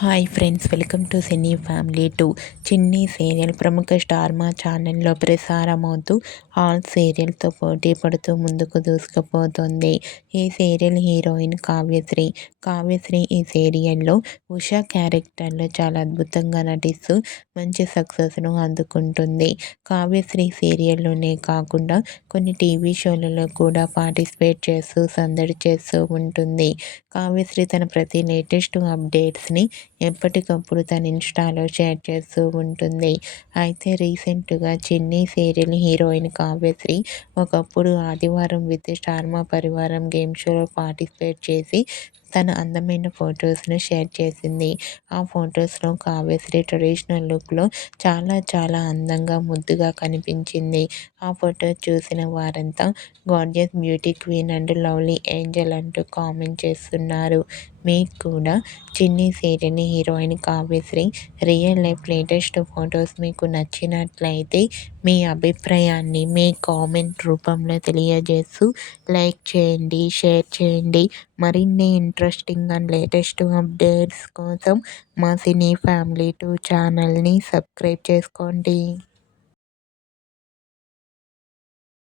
Hi friends, welcome to cine family 2. చిన్ని serial ప్రముఖ star మా ఛానల్లో ప్రసారమవుతూ ఆల్ సీరియల్తో పోటీ పడుతూ ముందుకు దూసుకుపోతుంది. ఈ సీరియల్ హీరోయిన్ కావ్యశ్రీ ఈ సీరియల్లో ఉషా క్యారెక్టర్లో చాలా అద్భుతంగా నటిస్తూ మంచి సక్సెస్ను అందుకుంటుంది. కావ్యశ్రీ సీరియల్లోనే కాకుండా కొన్ని టీవీ షోలలో కూడా పార్టిసిపేట్ చేస్తూ సందడి చేస్తూ ఉంటుంది. కావ్యశ్రీ తన ప్రతి లేటెస్ట్ అప్డేట్స్ని ఎప్పటికప్పుడు తన ఇన్స్టాలో షేర్ చేస్తూ ఉంటుంది. అయితే రీసెంట్గా చిన్ని సీరియల్ హీరోయిన్ కావ్యశ్రీ ఒకప్పుడు ఆదివారం విత్ స్టార్ మా పరివారం గేమ్ షోలో పార్టిసిపేట్ చేసి తన అందమైన ఫొటోస్ను షేర్ చేసింది. ఆ ఫొటోస్లో కావ్యశ్రీ ట్రెడిషనల్ లుక్లో చాలా అందంగా ముద్దుగా కనిపించింది. ఆ ఫోటో చూసిన వారంతా gorgeous beauty queen and lovely Angel అంటూ కామెంట్ చేస్తున్నారు. మీకు కూడా చిన్ని serial heroine Kavyasri real life latest photos మీకు నచ్చినట్లయితే మీ అభిప్రాయాన్ని మీ కామెంట్ రూపంలో తెలియజేస్తూ లైక్ చేయండి, షేర్ చేయండి. మరిన్ని ఇంట్రెస్టింగ్ అండ్ లేటెస్ట్ అప్డేట్స్ కోసం మా సినీ ఫ్యామిలీ 2 ఛానల్ని సబ్స్క్రైబ్ చేసుకోండి.